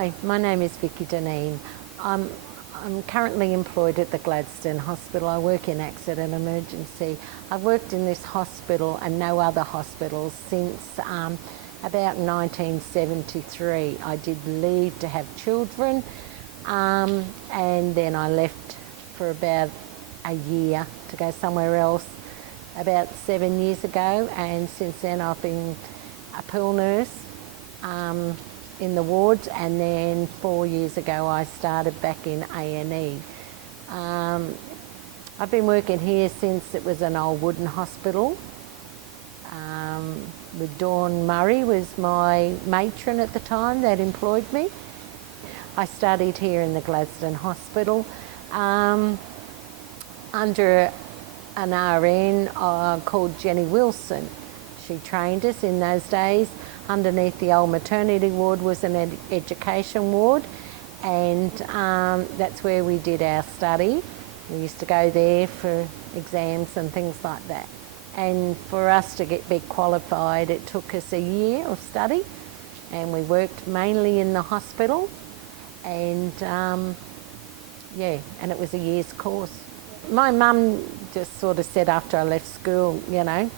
Hi, my name is Vickey. I'm currently employed at the Gladstone Hospital. I work in accident emergency. I've worked in this hospital and no other hospitals since about 1973. I did leave to have children and then I left for about a year to go somewhere else about 7 years ago, and since then I've been a pool nurse in the wards, and then 4 years ago I started back in A&E. I've been working here since it was an old wooden hospital. With Dawn Murray was my matron at the time that employed me. I studied here in the Gladstone Hospital under an RN called Jenny Wilson. She trained us in those days. Underneath the old maternity ward was an education ward, and that's where we did our study. We used to go there for exams and things like that. And for us to be qualified, it took us a year of study, and we worked mainly in the hospital, and and it was a year's course. My mum just sort of said after I left school, you know,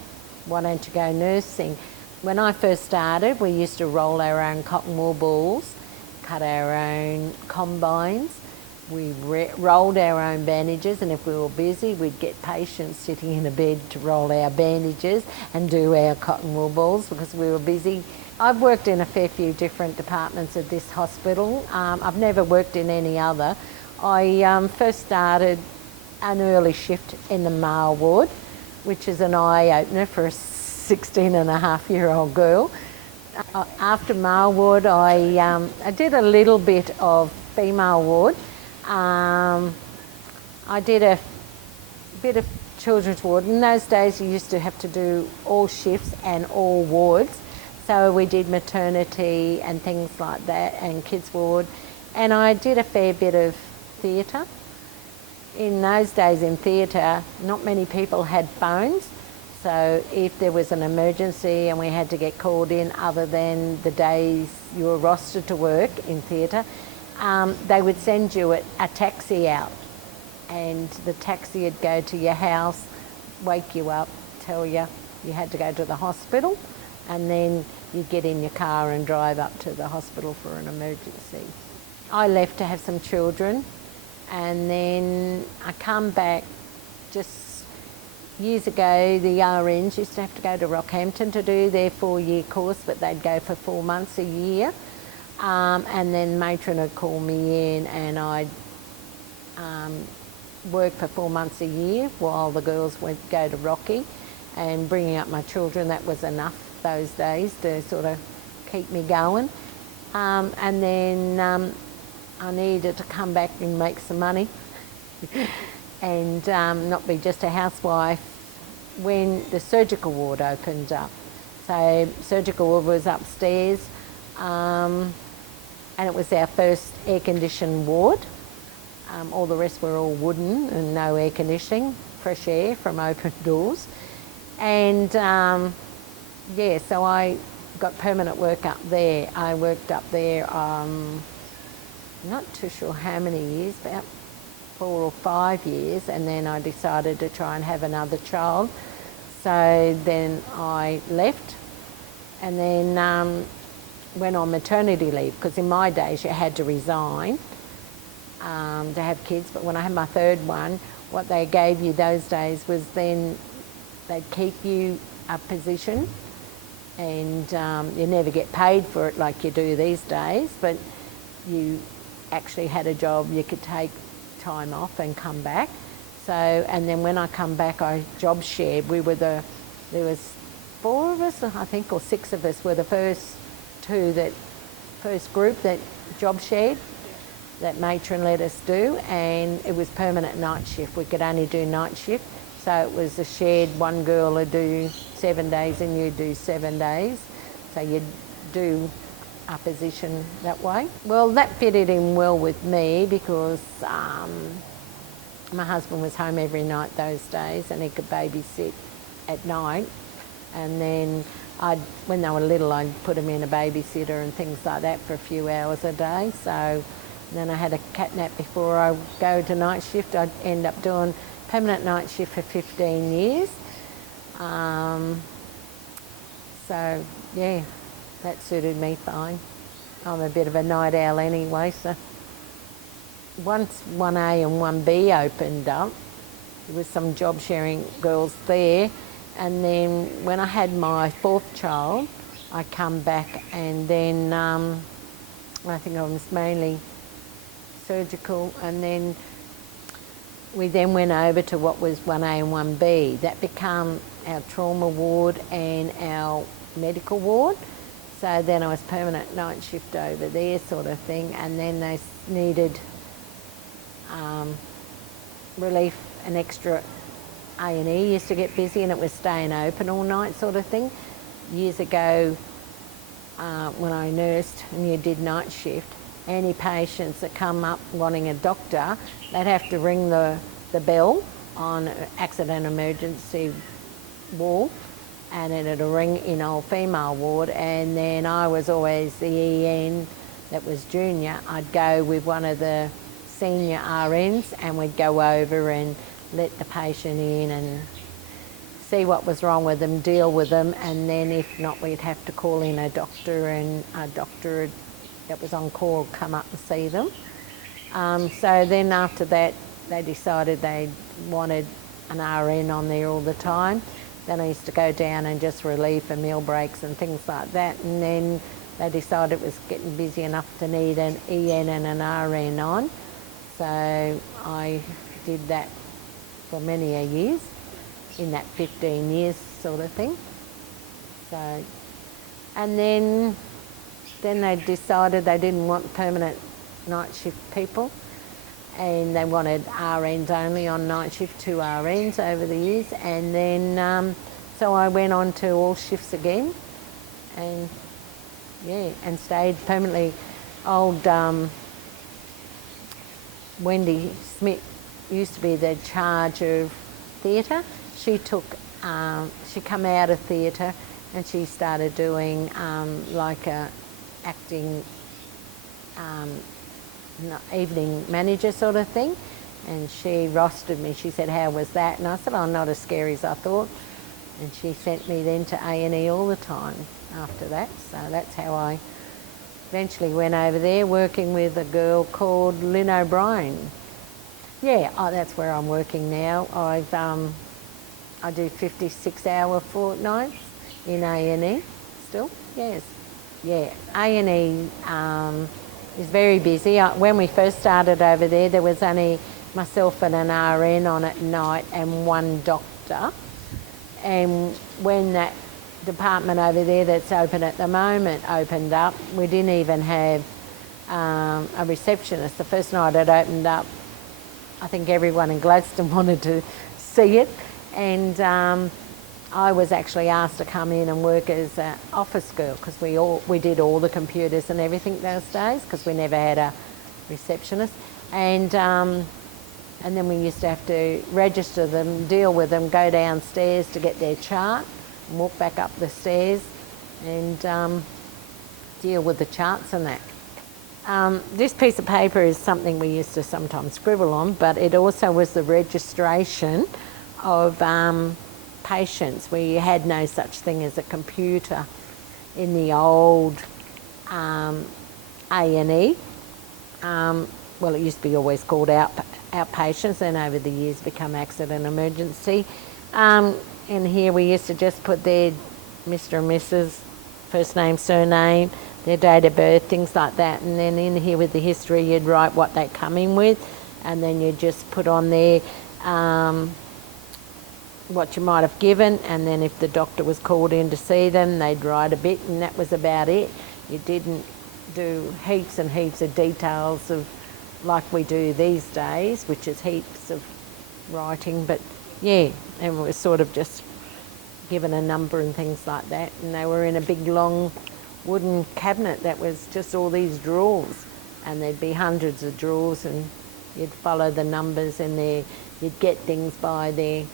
why don't you go nursing? When I first started, we used to roll our own cotton wool balls, cut our own combines. We rolled our own bandages, and if we were busy, we'd get patients sitting in a bed to roll our bandages and do our cotton wool balls because we were busy. I've worked in a fair few different departments at this hospital. I've never worked in any other. I first started an early shift in the male ward, which is an eye-opener for a 16-and-a-half-year-old girl. After male ward, I did a little bit of female ward. I did a bit of children's ward. In those days, you used to have to do all shifts and all wards. So we did maternity and things like that, and kids ward. And I did a fair bit of theatre. In those days in theatre, not many people had phones. So if there was an emergency and we had to get called in other than the days you were rostered to work in theatre, they would send you a taxi out, and the taxi would go to your house, wake you up, tell you you had to go to the hospital, and then you'd get in your car and drive up to the hospital for an emergency. I left to have some children, and then I come back just years ago. The RNs used to have to go to Rockhampton to do their 4-year course, but they'd go for 4 months a year. And then matron would call me in, and I'd work for 4 months a year while the girls went go to Rocky, and bringing up my children, that was enough those days to sort of keep me going. And then I needed to come back and make some money and not be just a housewife when the surgical ward opened up. So surgical ward was upstairs, and it was our first air-conditioned ward. All the rest were all wooden and no air conditioning, fresh air from open doors. And so I got permanent work up there. I worked up there, not too sure how many years, about 4 or 5 years, and then I decided to try and have another child. So then I left, and then went on maternity leave, because in my days you had to resign to have kids. But when I had my third one, what they gave you those days was then they'd keep you a position, and you never get paid for it like you do these days, but you actually had a job. You could take time off and come back. So, and then when I come back, I job shared. There was 4 of us, I think, or 6 of us were the first group that job shared, that matron let us do, and it was permanent night shift. We could only do night shift. So it was a shared, one girl would do 7 days and you'd do 7 days. So you'd do a position that way. Well, that fitted in well with me because my husband was home every night those days, and he could babysit at night. And then when they were little, I'd put them in a babysitter and things like that for a few hours a day. So then I had a cat nap before I go to night shift. I'd end up doing permanent night shift for 15 years. So yeah, that suited me fine. I'm a bit of a night owl anyway, so once 1A and 1B opened up, there was some job sharing girls there, and then when I had my fourth child, I come back, and then I think I was mainly surgical, and then we then went over to what was 1A and 1B. That became our trauma ward and our medical ward. So then I was permanent night shift over there sort of thing, and then they needed relief, an extra A&E used to get busy, and it was staying open all night sort of thing. Years ago, when I nursed and you did night shift, any patients that come up wanting a doctor, they'd have to ring the bell on accident emergency ward, and then it'll ring in old female ward, and then I was always the EN that was junior. I'd go with one of the senior RNs, and we'd go over and let the patient in and see what was wrong with them, deal with them, and then if not, we'd have to call in a doctor, and a doctor that was on call would come up and see them. So then after that, they decided they wanted an RN on there all the time. Then I used to go down and just relieve for meal breaks and things like that, and then they decided it was getting busy enough to need an EN and an RN on. So I did that for many a years, in that 15 years sort of thing. So, and then they decided they didn't want permanent night shift people, and they wanted RNs only on night shift, 2 RNs over the years, and then so I went on to all shifts again, and yeah, and stayed permanently. Old Wendy Smith used to be the charge of theatre. She took, she come out of theatre, and she started doing like a acting evening manager sort of thing, and she rostered me. She said, how was that? And I said, oh, not as scary as I thought. And she sent me then to A&E all the time after that. So that's how I eventually went over there, working with a girl called Lynn O'Brien. Yeah, that's where I'm working now. I do 56-hour fortnights in A&E still, yes. Yeah, A&E is very busy. When we first started over there was only myself and an RN on at night and one doctor. And when that department over there that's open at the moment opened up, we didn't even have a receptionist. The first night it opened up, I think everyone in Gladstone wanted to see it, and I was actually asked to come in and work as an office girl, because we did all the computers and everything those days, because we never had a receptionist. And then we used to have to register them, deal with them, go downstairs to get their chart, and walk back up the stairs and deal with the charts and that. This piece of paper is something we used to sometimes scribble on, but it also was the registration of patients. We had no such thing as a computer in the old A&E. Well, it used to be always called outpatients, and over the years become accident emergency. And here we used to just put their Mr. and Mrs., first name, surname, their date of birth, things like that. And then in here with the history, you'd write what they come in with, and then you'd just put on there what you might have given, and then if the doctor was called in to see them, they'd write a bit, and that was about it. You didn't do heaps and heaps of details of like we do these days, which is heaps of writing, but yeah, and we were sort of just given a number and things like that, and they were in a big long wooden cabinet that was just all these drawers, and there'd be hundreds of drawers, and you'd follow the numbers in there. You'd get things by their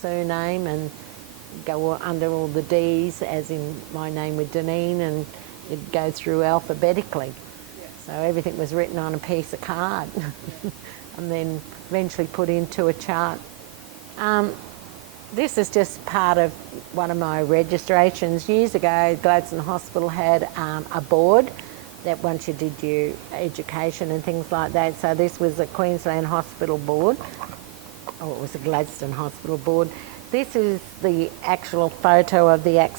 surname, and go under all the D's, as in my name with Deneen, and it'd go through alphabetically. So everything was written on a piece of card and then eventually put into a chart. This is just part of one of my registrations. Years ago, Gladstone Hospital had a board that once you did your education and things like that. So this was a Queensland Hospital board, or it was a Gladstone Hospital board. This is the actual photo of the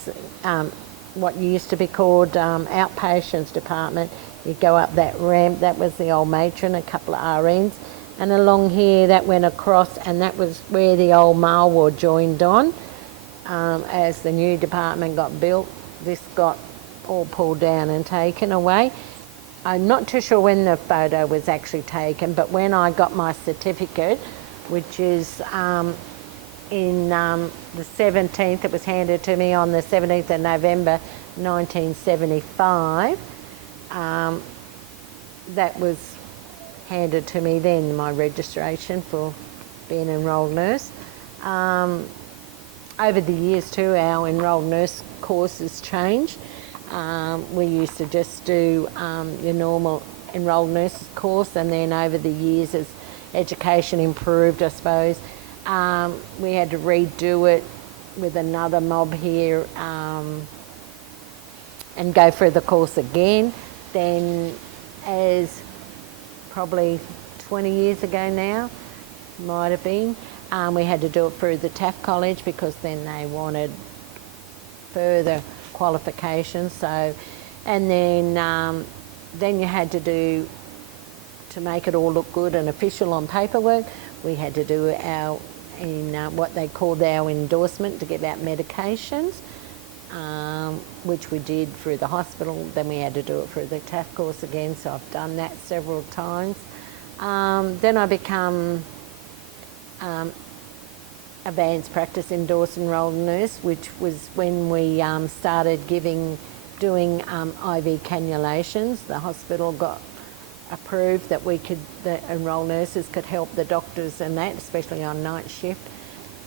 what used to be called outpatients department. You go up that ramp, that was the old matron, a couple of RNs, and along here that went across, and that was where the old male ward joined on. As the new department got built, this got all pulled down and taken away. I'm not too sure when the photo was actually taken, but when I got my certificate, which is in the 17th, it was handed to me on the 17th of November 1975. That was handed to me then, my registration for being an enrolled nurse. Over the years too, our enrolled nurse course has changed. We used to just do your normal enrolled nurses course, and then over the years as education improved, I suppose, we had to redo it with another mob here and go through the course again. Then, as probably 20 years ago now, might have been, we had to do it through the Taft College because then they wanted further qualifications. So, and then you had to do, to make it all look good and official on paperwork, we had to do our what they called our endorsement to give out medications, which we did through the hospital. Then we had to do it through the Taft course again, so I've done that several times. Then I become advanced practice endorsed enrolled nurse, which was when we started doing IV cannulations. The hospital got approved that the enrolled nurses could help the doctors and that, especially on night shift.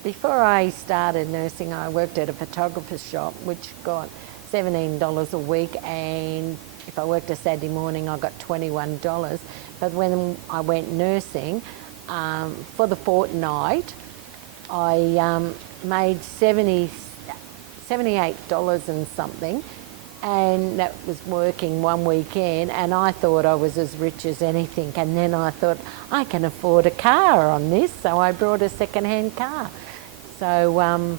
Before I started nursing, I worked at a photographer's shop, which got $17 a week, and if I worked a Saturday morning, I got $21. But when I went nursing, for the fortnight, I made $78 and something, and that was working one weekend, and I thought I was as rich as anything. And then I thought, I can afford a car on this, so I brought a second-hand car. So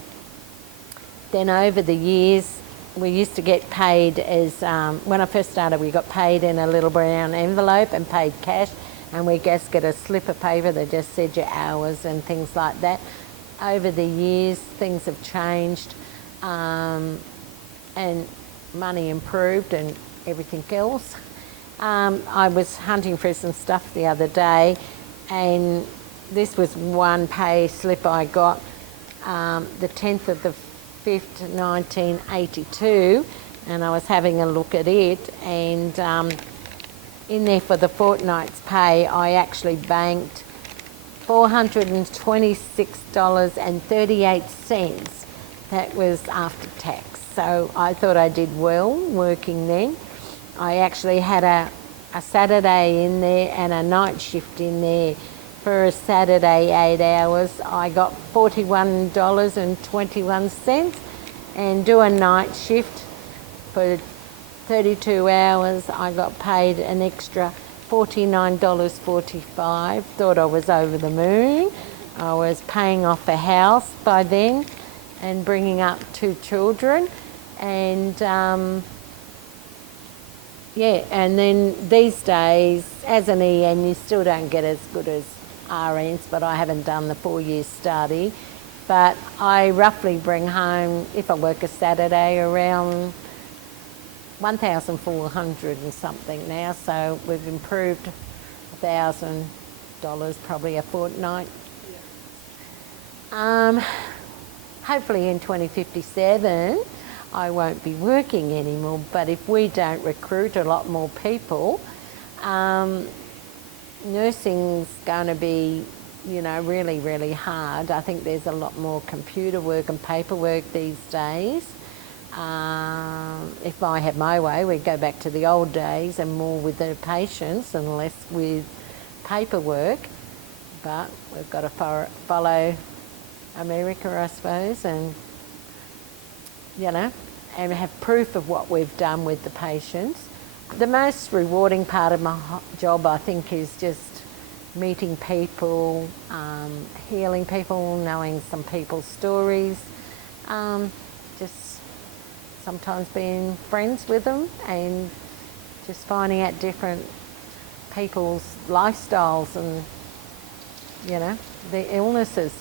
then over the years, we used to get paid as, when I first started, we got paid in a little brown envelope and paid cash, and we just get a slip of paper that just said your hours and things like that. Over the years, things have changed, and money improved and everything else. I was hunting for some stuff the other day, and this was one pay slip I got, the 10th of the 5th, 1982, and I was having a look at it, and in there for the fortnight's pay, I actually banked $426.38. That was after tax. So I thought I did well working then. I actually had a Saturday in there and a night shift in there. For a Saturday, 8 hours, I got $41.21, and do a night shift for 32 hours, I got paid an extra $49.45. Thought I was over the moon. I was paying off a house by then and bringing up 2 children, and yeah, and then these days as an EN you still don't get as good as RNs, but I haven't done the 4-year study, but I roughly bring home, if I work a Saturday, around $1,400 and something now, so we've improved $1,000 probably a fortnight. Hopefully in 2057 I won't be working anymore, but if we don't recruit a lot more people, nursing's going to be you know, really, really hard. I think there's a lot more computer work and paperwork these days. If I had my way, we'd go back to the old days and more with the patients and less with paperwork. But we've got to follow America, I suppose, and, you know, and have proof of what we've done with the patients. The most rewarding part of my job, I think, is just meeting people, healing people, knowing some people's stories, just sometimes being friends with them and just finding out different people's lifestyles and, you know, their illnesses.